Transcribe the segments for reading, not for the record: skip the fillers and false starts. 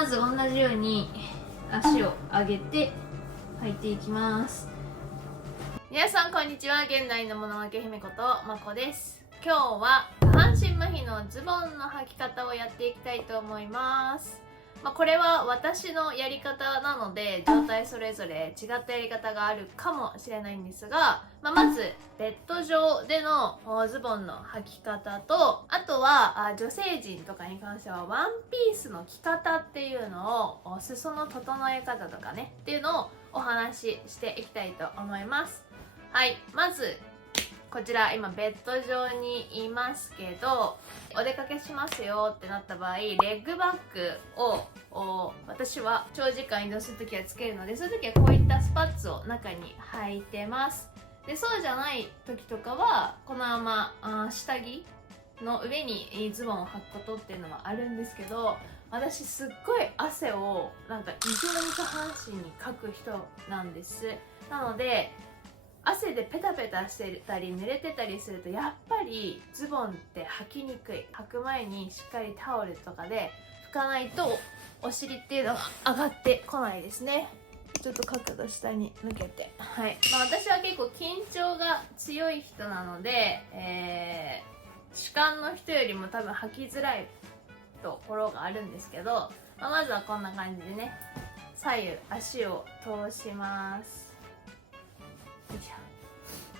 まず同じように足を上げて履いていきます。皆さんこんにちは。現代のもののけ姫ことまこです。今日は下半身麻痺のズボンの履き方をやっていきたいと思います。これは私のやり方なので状態それぞれ違ったやり方があるかもしれないんですが、まずベッド上でのズボンの履き方と、あとは女性陣とかに関してはワンピースの着方っていうのを、裾の整え方とかねっていうのをお話ししていきたいと思います。はい、まずこちら今ベッド上にいますけど、お出かけしますよってなった場合、レッグバッグを私は長時間移動するときはつけるので、そういうときはこういったスパッツを中に履いてます。でそうじゃない時とかはこのまま下着の上にズボンを履くことっていうのはあるんですけど、私すっごい汗をなんか異常に下半身にかく人なんです。なので汗でペタペタしてたり濡れてたりすると、やっぱりズボンって履きにくい。履く前にしっかりタオルとかで拭かないとお尻っていうのが上がってこないですね。ちょっと角度下に向けて、はい。私は結構緊張が強い人なので、主観の人よりも多分履きづらいところがあるんですけど、まずはこんな感じでね、左右足を通します。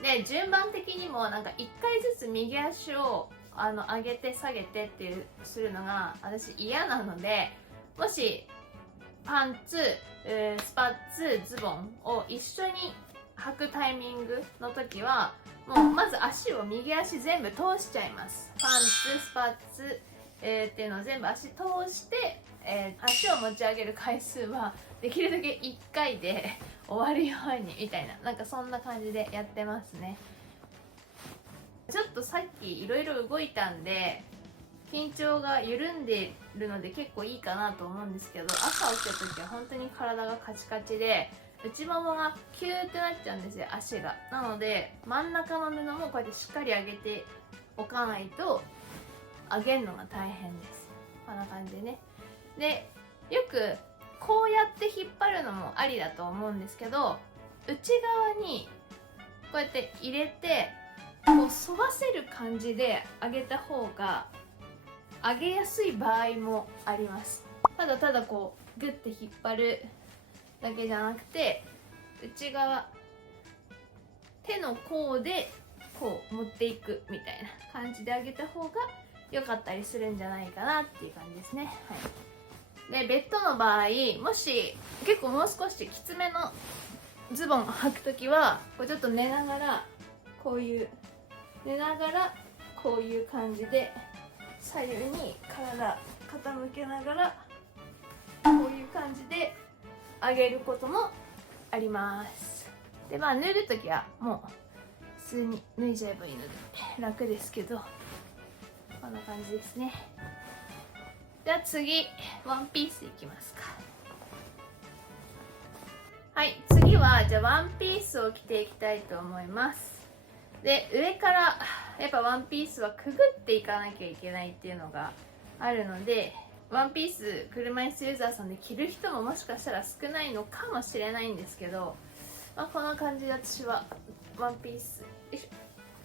で順番的にもなんか1回ずつ右足を上げて下げてっていうするのが私嫌なので、もしパンツ、スパッツ、ズボンを一緒に履くタイミングの時はもうまず右足全部通しちゃいます。パンツ、スパッツ、っていうのを全部足通して、足を持ち上げる回数はできるだけ1回で終わるようにみたいな、なんかそんな感じでやってますね。ちょっとさっきいろいろ動いたんで緊張が緩んでるので結構いいかなと思うんですけど、朝起きた時は本当に体がカチカチで内ももがキューってなっちゃうんですよ、足が。なので真ん中の布もこうやってしっかり上げておかないと上げるのが大変です。こんな感じでね。でよくこうやって引っ張るのもありだと思うんですけど、内側にこうやって入れてこう沿わせる感じで上げた方が上げやすい場合もあります。ただただこうグッて引っ張るだけじゃなくて、内側手の甲でこう持っていくみたいな感じで上げた方が良かったりするんじゃないかなっていう感じですね。はい。でベッドの場合、もし結構もう少しきつめのズボンを履くときはこうちょっと寝ながらこういう感じで左右に体傾けながらこういう感じで上げることもあります。で脱ぐときはもう普通に脱いじゃえばいいので楽ですけど、こんな感じですね。じゃあ次ワンピースいきますか。はい、次はじゃあワンピースを着ていきたいと思います。で上からやっぱワンピースはくぐっていかなきゃいけないっていうのがあるので、ワンピース車椅子ユーザーさんで着る人ももしかしたら少ないのかもしれないんですけど、こんな感じで私はワンピース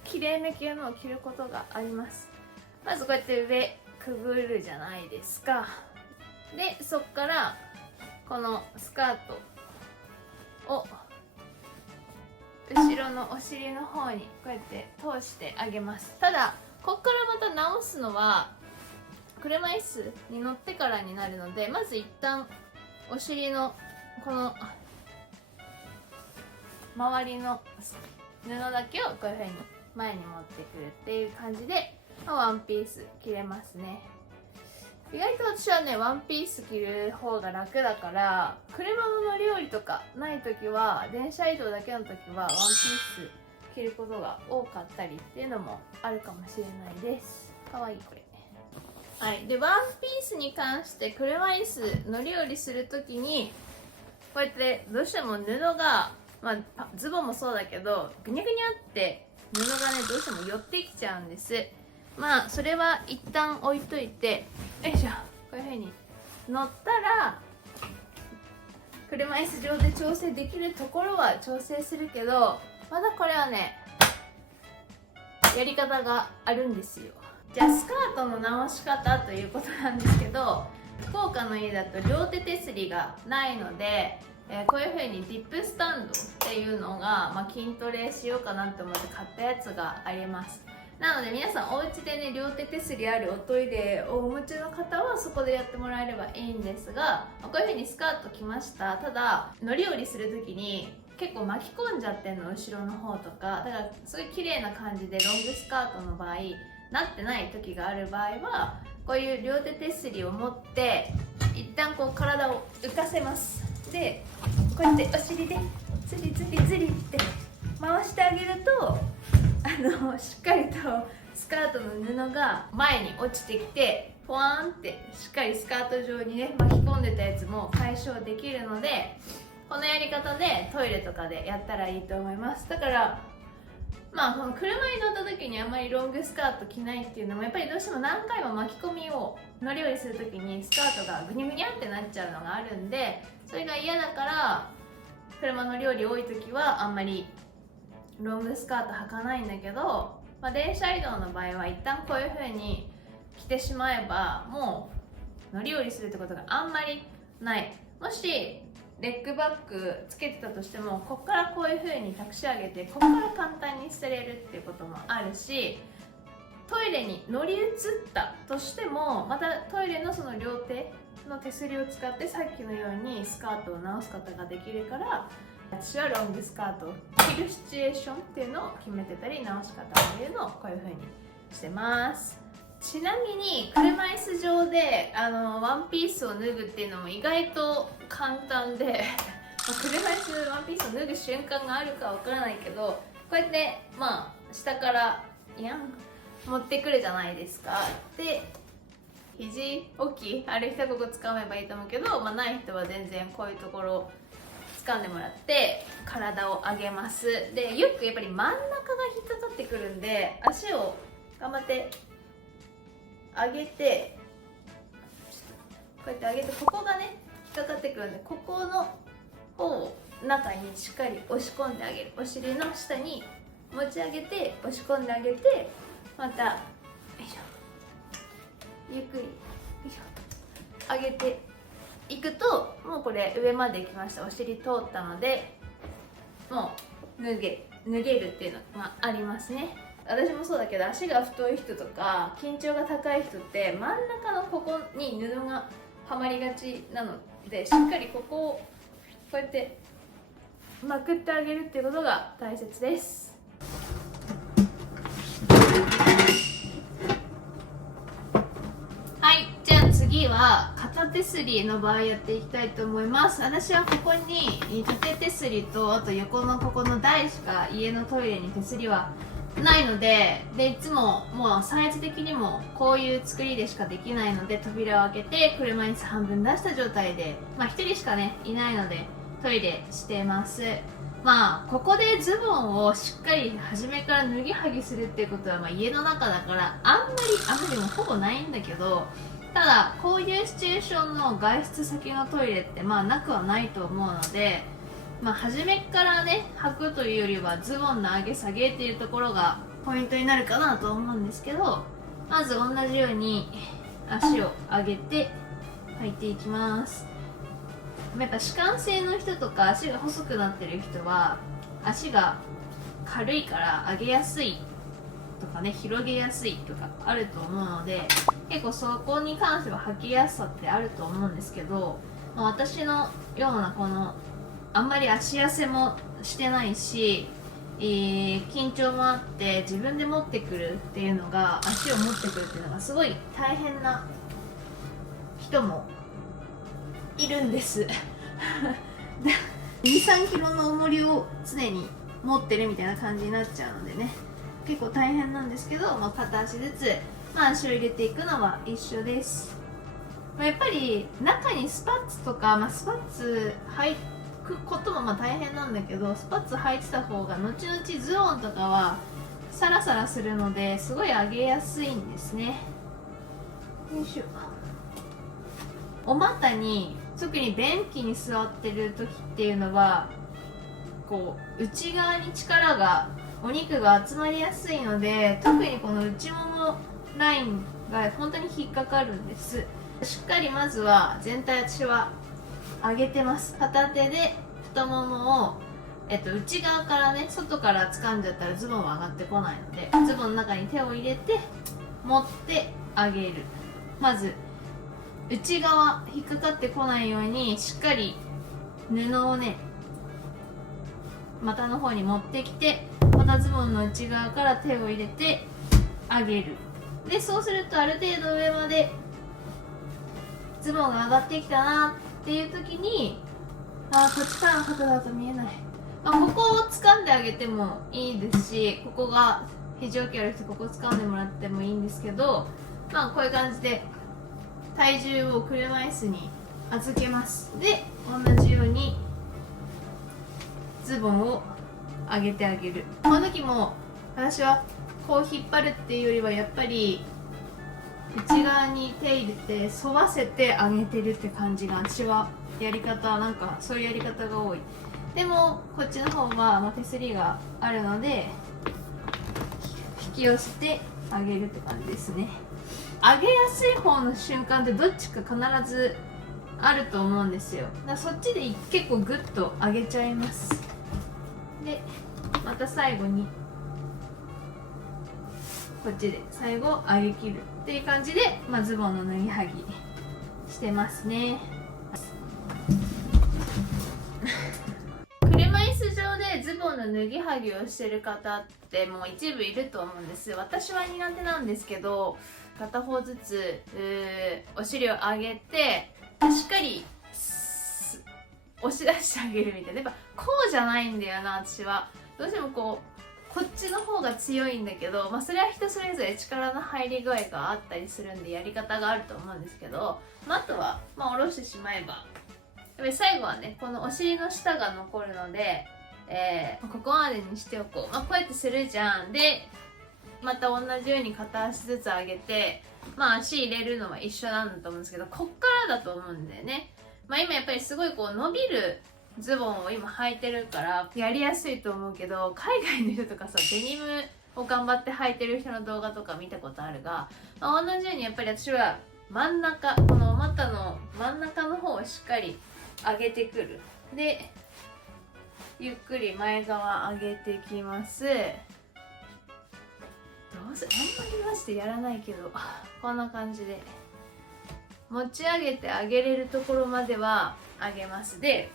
きれいめ系のを着ることがあります。まずこうやって上くぐるじゃないですか。でそっからこのスカートを後ろのお尻の方にこうやって通してあげます。ただこっからまた直すのは車椅子に乗ってからになるので、まず一旦お尻のこの周りの布だけをこういう風に前に持ってくるっていう感じで、ワンピース着れますね。意外と私はねワンピース着る方が楽だから、車の乗り降りとかない時は、電車移動だけの時はワンピース着ることが多かったりっていうのもあるかもしれないです。かわいいこれ。はい、でワンピースに関して車椅子乗り降りする時にこうやってどうしても布が、ズボンもそうだけどぐにゃぐにゃって布がねどうしても寄ってきちゃうんです。それは一旦置いといて、よいしょ、こういう風に乗ったら車椅子上で調整できるところは調整するけど、まだこれはねやり方があるんですよ。じゃあスカートの直し方ということなんですけど、福岡の家だと両手手すりがないので、こういう風にディップスタンドっていうのが、筋トレしようかなと思って買ったやつがあります。なので皆さんお家でね両手手すりあるおトイレをお持ちの方はそこでやってもらえればいいんですが、こういう風にスカート着ました。ただ乗り降りする時に結構巻き込んじゃってんの、後ろの方とかだからすごい綺麗な感じでロングスカートの場合なってない時がある場合は、こういう両手手すりを持って一旦こう体を浮かせます。でこうやってお尻でズリズリズリって回してあげるとしっかりとスカートの布が前に落ちてきて、ポワーンってしっかりスカート上にね巻き込んでたやつも解消できるので、このやり方でトイレとかでやったらいいと思います。だからこの車に乗った時にあまりロングスカート着ないっていうのも、やっぱりどうしても何回も巻き込みを乗り降りする時にスカートがグニャグニャってなっちゃうのがあるんで、それが嫌だから車乗り降り多い時はあんまりロングスカート履かないんだけど、電車移動の場合は一旦こういう風に着てしまえばもう乗り降りするってことがあんまりない。もしレッグバッグつけてたとしても、ここからこういう風に託し上げてここから簡単に捨てれるっていうこともあるし、トイレに乗り移ったとしてもまたトイレのその両手の手すりを使ってさっきのようにスカートを直すことができるから、私はロングスカートを着るシチュエーションっていうのを決めてたり、直し方っていうのをこういう風にしてます。ちなみに車椅子上でワンピースを脱ぐっていうのも意外と簡単で車椅子ワンピースを脱ぐ瞬間があるかわからないけど、こうやって下から持ってくるじゃないですか。で肘大きいある人はここ掴めばいいと思うけど、ない人は全然こういうところを掴んでもらって体を上げます。でよくやっぱり真ん中が引っかかってくるんで、足を頑張って上げて、こうやって上げてここがね引っかかってくるんで、ここの方を中にしっかり押し込んであげる。お尻の下に持ち上げて押し込んであげて、またよいしょゆっくりよいしょ上げていくと、もうこれ上まで行きました。お尻通ったのでもう脱げるっていうのがありますね。私もそうだけど、足が太い人とか緊張が高い人って真ん中のここに布がはまりがちなので、しっかりここをこうやってまくってあげるっていうことが大切です。はい、じゃあ次は片手すりの場合やっていきたいと思います。私はここに縦手すりと、あと横のここの台しか家のトイレに手すりはないので、いつももうサイズ的にもこういう作りでしかできないので、扉を開けて車椅子半分出した状態で、1人しかねいないのでトイレしてます。ここでズボンをしっかり初めから脱ぎはぎするっていうことは家の中だからあんまりもほぼないんだけど、ただこういうシチュエーションの外出先のトイレってなくはないと思うので、初めからね履くというよりはズボンの上げ下げっていうところがポイントになるかなと思うんですけど、まず同じように足を上げて履いていきます。やっぱ弛緩性の人とか足が細くなってる人は足が軽いから上げやすいとかね、広げやすいとかあると思うので、結構そこに関しては履きやすさってあると思うんですけど、私のようなこのあんまり足痩せもしてないし、緊張もあって自分で持ってくるっていうのが、足を持ってくるっていうのがすごい大変な人もいるんです2,3 キロの重りを常に持ってるみたいな感じになっちゃうのでね、結構大変なんですけど、片足ずつ、足を入れていくのは一緒です。やっぱり中にスパッツとか、スパッツ履くことも大変なんだけど、スパッツ履いてた方が後々ズボンとかはサラサラするので、すごい上げやすいんですね。よいしょ。お股に、特に便器に座ってる時っていうのはこう内側に力が、お肉が集まりやすいので、特にこの内ももラインが本当に引っかかるんです。しっかりまずは全体、私は上げてます。片手で太ももを、内側からね、外から掴んじゃったらズボンは上がってこないので、ズボンの中に手を入れて持ってあげる。まず内側引っかかってこないようにしっかり布をね、股の方に持ってきて、またズボンの内側から手を入れてあげる。でそうするとある程度上までズボンが上がってきたなっていう時に、こっちからの方だと見えない、ここを掴んであげてもいいですし、ここが肘置きある人ここ掴んでもらってもいいんですけど、こういう感じで体重を車椅子に預けます。で同じようにズボンを上げてあげる。この時も私はこう引っ張るっていうよりは、やっぱり内側に手入れて沿わせて上げてるって感じが、私はやり方、なんかそういうやり方が多い。でもこっちの方は、手すりがあるので引き寄せて上げるって感じですね。上げやすい方の瞬間ってどっちか必ずあると思うんですよ。だからそっちで結構グッと上げちゃいます。でまた最後にこっちで最後上げ切るっていう感じで、ズボンの脱ぎはぎしてますね。車椅子上でズボンの脱ぎはぎをしてる方ってもう一部いると思うんです。私は苦手なんですけど、片方ずつお尻を上げてしっかり押し出してあげるみたいな。やっぱこうじゃないんだよな、私は。どうしてもこっちの方が強いんだけど、それは人それぞれ力の入り具合があったりするんで、やり方があると思うんですけど、あとは下ろしてしまえば、やっぱり最後はね、このお尻の下が残るので、ここまでにしておこう。こうやってするじゃん。でまた同じように片足ずつ上げて、足入れるのは一緒なんだと思うんですけど、こっからだと思うんだよね。今やっぱりすごいこう伸びるズボンを今履いてるからやりやすいと思うけど、海外の人とかさ、デニムを頑張って履いてる人の動画とか見たことあるが、同じようにやっぱり私は真ん中、この股の真ん中の方をしっかり上げてくる。でゆっくり前側上げてきます。どうせあんまりましてやらないけど、こんな感じで持ち上げて上げれるところまでは上げます。で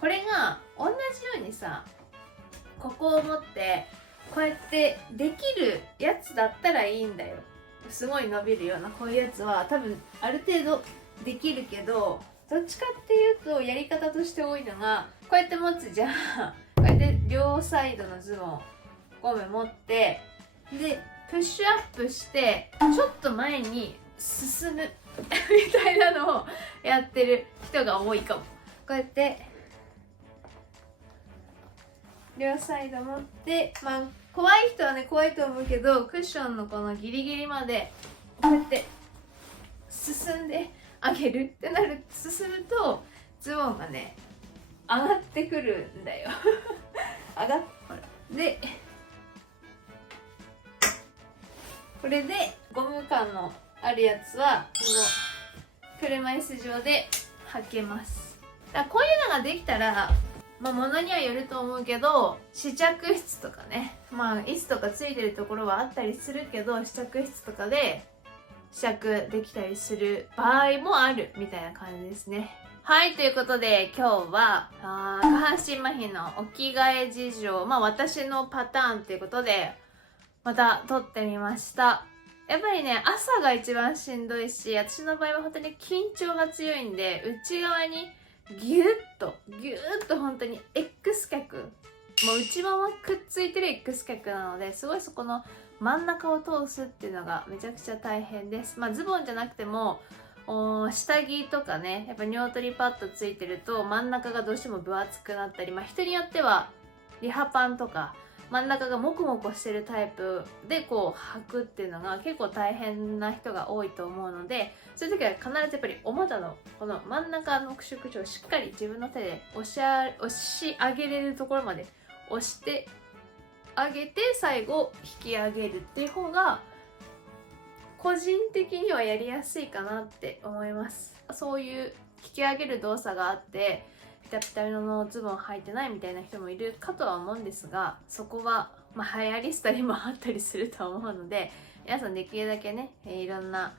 これが同じようにさ、ここを持ってこうやってできるやつだったらいいんだよ。すごい伸びるようなこういうやつは多分ある程度できるけど、どっちかっていうとやり方として多いのが、こうやって持つじゃん。こうやって両サイドのズボンゴム持って、でプッシュアップしてちょっと前に進むみたいなのをやってる人が多いかも。こうやって両サイド持って、怖い人はね怖いと思うけど、クッションのこのギリギリまでこうやって進んであげるってなる。進むとズボンがね上がってくるんだよほらでこれでゴム感のあるやつはこの車椅子上で履けます。だからこういうのができたら、物にはよると思うけど、試着室とかね、椅子とかついてるところはあったりするけど、試着室とかで試着できたりする場合もあるみたいな感じですね。はい、ということで今日は下半身麻痺のお着替え事情、私のパターンということでまた撮ってみました。やっぱりね、朝が一番しんどいし、私の場合は本当に緊張が強いんで、内側にギュッと本当に X 脚、もう内側くっついてる X 脚なので、すごいそこの真ん中を通すっていうのがめちゃくちゃ大変です。ズボンじゃなくても下着とかね、やっぱ尿取りパッドついてると真ん中がどうしても分厚くなったり、人によってはリハパンとか真ん中がモコモコしてるタイプでこう履くっていうのが結構大変な人が多いと思うので、そういう時は必ずやっぱりお股のこの真ん中の縮長をしっかり自分の手で押し上げれるところまで押してあげて、最後引き上げるっていう方が個人的にはやりやすいかなって思います。そういう引き上げる動作があってピタピタのズボン履いてないみたいな人もいるかとは思うんですが、そこは、流行りしたりもあったりすると思うので、皆さんできるだけね、いろんな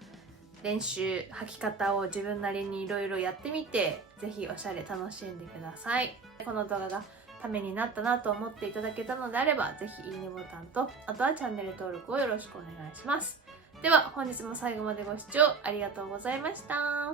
練習履き方を自分なりにいろいろやってみて、ぜひおしゃれ楽しんでください。この動画がためになったなと思っていただけたのであれば、ぜひいいねボタンと、あとはチャンネル登録をよろしくお願いします。では本日も最後までご視聴ありがとうございました。